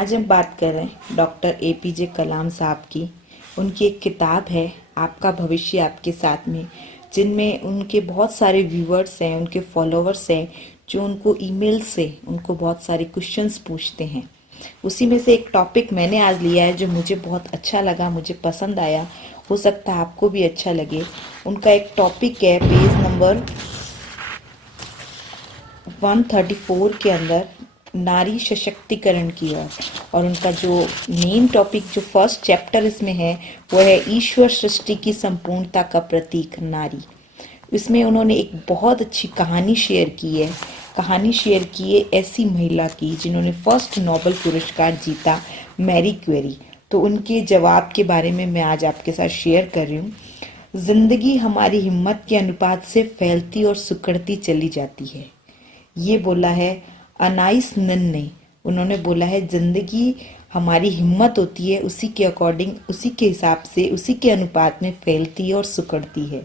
आज हम बात कर रहे हैं डॉक्टर एपीजे कलाम साहब की। उनकी एक किताब है आपका भविष्य आपके साथ में, जिनमें उनके बहुत सारे व्यूअर्स हैं, उनके फॉलोअर्स हैं, जो उनको ईमेल से उनको बहुत सारे क्वेश्चंस पूछते हैं। उसी में से एक टॉपिक मैंने आज लिया है जो मुझे बहुत अच्छा लगा, मुझे पसंद आया, हो सकता है आपको भी अच्छा लगे। उनका एक टॉपिक है पेज नंबर 134 के अंदर, नारी सशक्तिकरण की ओर। और उनका जो मेन टॉपिक, जो फर्स्ट चैप्टर इसमें है, वो है ईश्वर सृष्टि की संपूर्णता का प्रतीक नारी। इसमें उन्होंने एक बहुत अच्छी कहानी शेयर की है। कहानी शेयर की है ऐसी महिला की जिन्होंने फर्स्ट नोबेल पुरस्कार जीता, मैरी क्वेरी। तो उनके जवाब के बारे में मैं आज आपके साथ शेयर कर रही हूँ। जिंदगी हमारी हिम्मत के अनुपात से फैलती और सिकुड़ती चली जाती है, ये बोला है अनाइस नन ने। उन्होंने बोला है जिंदगी हमारी हिम्मत होती है, उसी के अकॉर्डिंग, उसी के हिसाब से, उसी के अनुपात में फैलती है और सिकुड़ती है।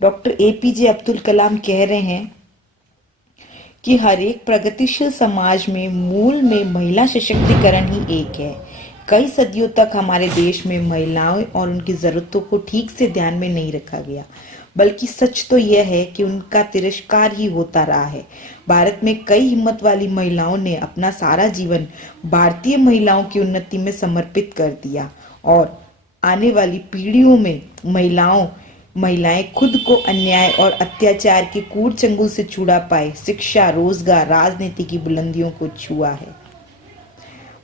डॉक्टर एपीजे अब्दुल कलाम कह रहे हैं कि हर एक प्रगतिशील समाज में मूल में महिला सशक्तिकरण ही एक है। कई सदियों तक हमारे देश में महिलाओं और उनकी जरूरतों को ठीक से ध्यान में नहीं रखा गया, बल्कि सच तो यह है कि उनका तिरस्कार ही होता रहा है। भारत में कई हिम्मत वाली महिलाओं ने अपना सारा जीवन भारतीय महिलाओं की उन्नति में समर्पित कर दिया, और आने वाली पीढ़ियों में महिलाएं खुद को अन्याय और अत्याचार के कूड़ चंगुल से छुड़ा पाए, शिक्षा, रोजगार, राजनीति की बुलंदियों को छुआ है।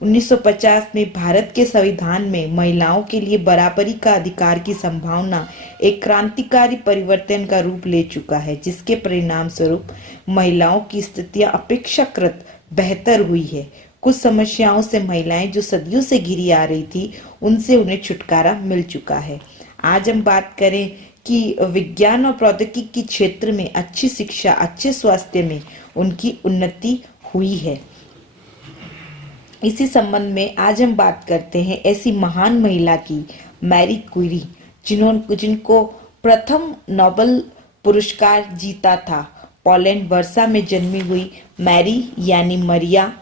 1950 में भारत के संविधान में महिलाओं के लिए बराबरी का अधिकार की संभावना एक क्रांतिकारी परिवर्तन का रूप ले चुका है, जिसके परिणाम स्वरूप महिलाओं की स्थितियां अपेक्षाकृत बेहतर हुई है। कुछ समस्याओं से महिलाएं जो सदियों से घिरी आ रही थी, उनसे उन्हें छुटकारा मिल चुका है। आज हम बात करें कि विज्ञान और प्रौद्योगिकी के क्षेत्र में अच्छी शिक्षा, अच्छे स्वास्थ्य में उनकी उन्नति हुई है। इसी संबंध में आज हम बात करते हैं ऐसी महान महिला की, मैरी क्यूरी, जिनको प्रथम नोबेल पुरस्कार जीता था। पोलैंड वर्सा में जन्मी हुई मैरी यानी मरिया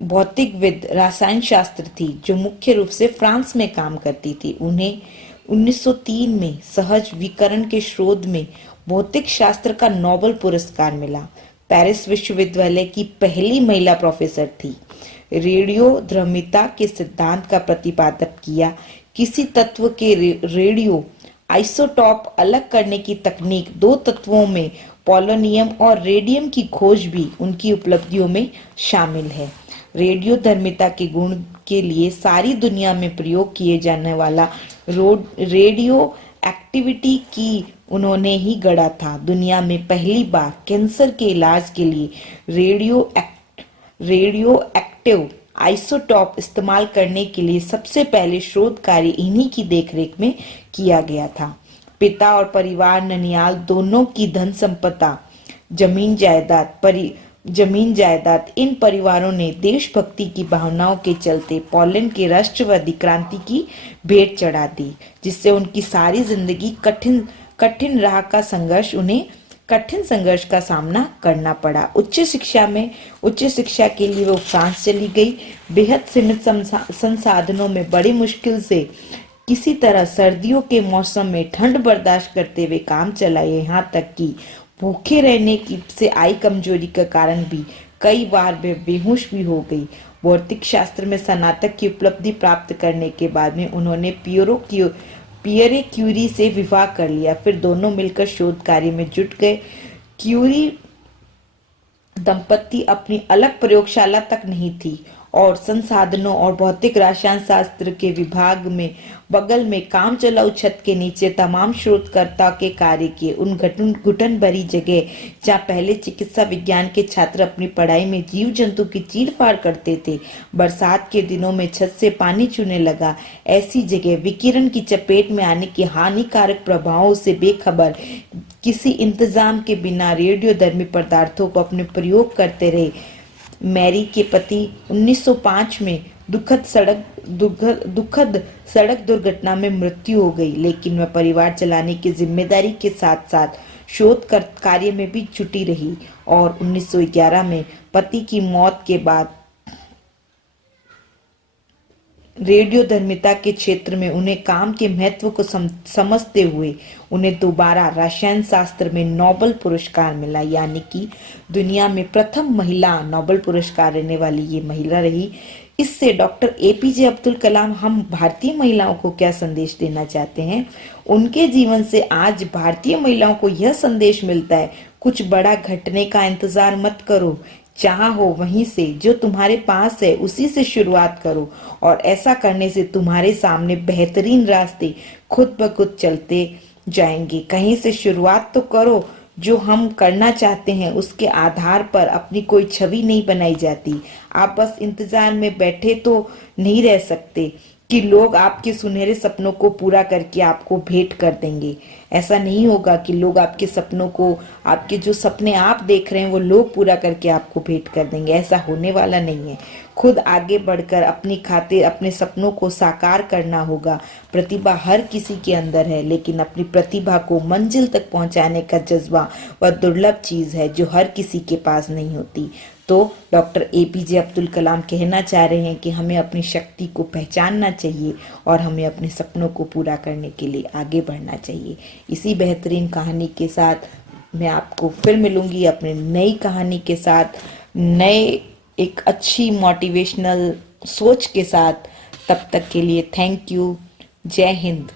भौतिकविद, रसायन शास्त्र थी, जो मुख्य रूप से फ्रांस में काम करती थी। उन्हें 1903 में सहज विकिरण के शोध में भौतिक शास्त्र का नोबेल पुरस्कार मिला। पेरिस विश्वविद्यालय की पहली महिला प्रोफेसर थी। रेडियोधर्मिता के सिद्धांत का प्रतिपादन किया। किसी तत्व के रेडियो आइसोटॉप अलग करने की तकनीक, दो तत्वों में पोलोनियम और रेडियम की खोज भी उनकी उपलब्धियों में शामिल है। रेडियोधर्मिता के गुण के लिए सारी दुनिया में प्रयोग किए जाने वाला रेडियो एक्टिविटी की उन्होंने ही गढ़ा था। दुनिया में पहली बार कैंसर के इलाज के लिए रेडियो एक्टिव आइसोटॉप इस्तेमाल करने के लिए सबसे पहले शोध कार्य इन्हीं की देखरेख में किया गया था। पिता और परिवार ननियाल दोनों की धन संपदा, जमीन जायदाद, इन परिवारों ने देशभक्ति की भावनाओं के चलते पोलैंड के राष्ट्रवादी क्रांति की भेंट चढ़ा दी, जिससे उनकी सारी जिंदगी कठिन संघर्ष का सामना करना पड़ा। उच्च शिक्षा के लिए वो फ्रांस चली गई। बेहद सीमित संसाधनों में बड़ी मुश्किल से किसी तरह सर्दियों के मौसम में ठंड बर्दाश्त करते हुए काम चलाए, यहाँ तक कि भूखे रहने की से आई कमजोरी के कारण भी कई बार वे बेहोश भी हो गई। भौतिक शास्त्र में स्नातक की उपलब्धि प्राप्त करने के बाद में उन्होंने पियरे क्यूरी से विवाह कर लिया। फिर दोनों मिलकर शोध कार्य में जुट गए। क्यूरी दंपति अपनी अलग प्रयोगशाला तक नहीं थी और संसाधनों और भौतिक रसायन शास्त्र के विभाग में बगल में काम चलाऊ छत के नीचे तमाम शोधकर्ता के कार्य किए। उन घुटन भरी जगह जहाँ पहले चिकित्सा विज्ञान के छात्र अपनी पढ़ाई में जीव जंतु की चीरफाड़ करते थे, बरसात के दिनों में छत से पानी चूने लगा। ऐसी जगह विकिरण की चपेट में आने के हानिकारक प्रभावों से बेखबर, किसी इंतजाम के बिना रेडियोधर्मी पदार्थों को अपने प्रयोग करते रहे। मैरी के पति 1905 में दुखद सड़क दुर्घटना में मृत्यु हो गई, लेकिन वह परिवार चलाने की जिम्मेदारी के साथ साथ शोध कार्य में भी जुटी रही। और 1911 में पति की मौत के बाद रेडियोधर्मिता के क्षेत्र में उन्हें काम के महत्व को समझते हुए उन्हें दोबारा रसायन शास्त्र में नोबेल पुरस्कार मिला, यानी कि दुनिया में प्रथम महिला नोबेल पुरस्कार लेने वाली ये महिला रही। इससे डॉक्टर एपीजे अब्दुल कलाम हम भारतीय महिलाओं को क्या संदेश देना चाहते हैं? उनके जीवन से आज भारतीय महिलाओं को यह संदेश मिलता है, कुछ बड़ा घटने का इंतजार मत करो, जहां हो वहीं से, जो तुम्हारे पास है उसी से शुरुआत करो, और ऐसा करने से तुम्हारे सामने बेहतरीन रास्ते खुद ब खुद चलते जाएंगे। कहीं से शुरुआत तो करो। जो हम करना चाहते हैं उसके आधार पर अपनी कोई छवि नहीं बनाई जाती। आप बस इंतजार में बैठे तो नहीं रह सकते कि लोग आपके सुनहरे सपनों को पूरा करके आपको भेंट कर देंगे। ऐसा नहीं होगा कि लोग आपके सपनों को, आपके जो सपने आप देख रहे हैं वो लोग पूरा करके आपको भेंट कर देंगे। ऐसा होने वाला नहीं है। खुद आगे बढ़कर अपनी खातिर अपने सपनों को साकार करना होगा। प्रतिभा हर किसी के अंदर है, लेकिन अपनी प्रतिभा को मंजिल तक पहुंचाने का जज्बा वह दुर्लभ चीज है जो हर किसी के पास नहीं होती। तो डॉक्टर एपीजे अब्दुल कलाम कहना चाह रहे हैं कि हमें अपनी शक्ति को पहचानना चाहिए और हमें अपने सपनों को पूरा करने के लिए आगे बढ़ना चाहिए। इसी बेहतरीन कहानी के साथ मैं आपको फिर मिलूंगी अपने नई कहानी के साथ, नए एक अच्छी मोटिवेशनल सोच के साथ। तब तक के लिए थैंक यू। जय हिंद।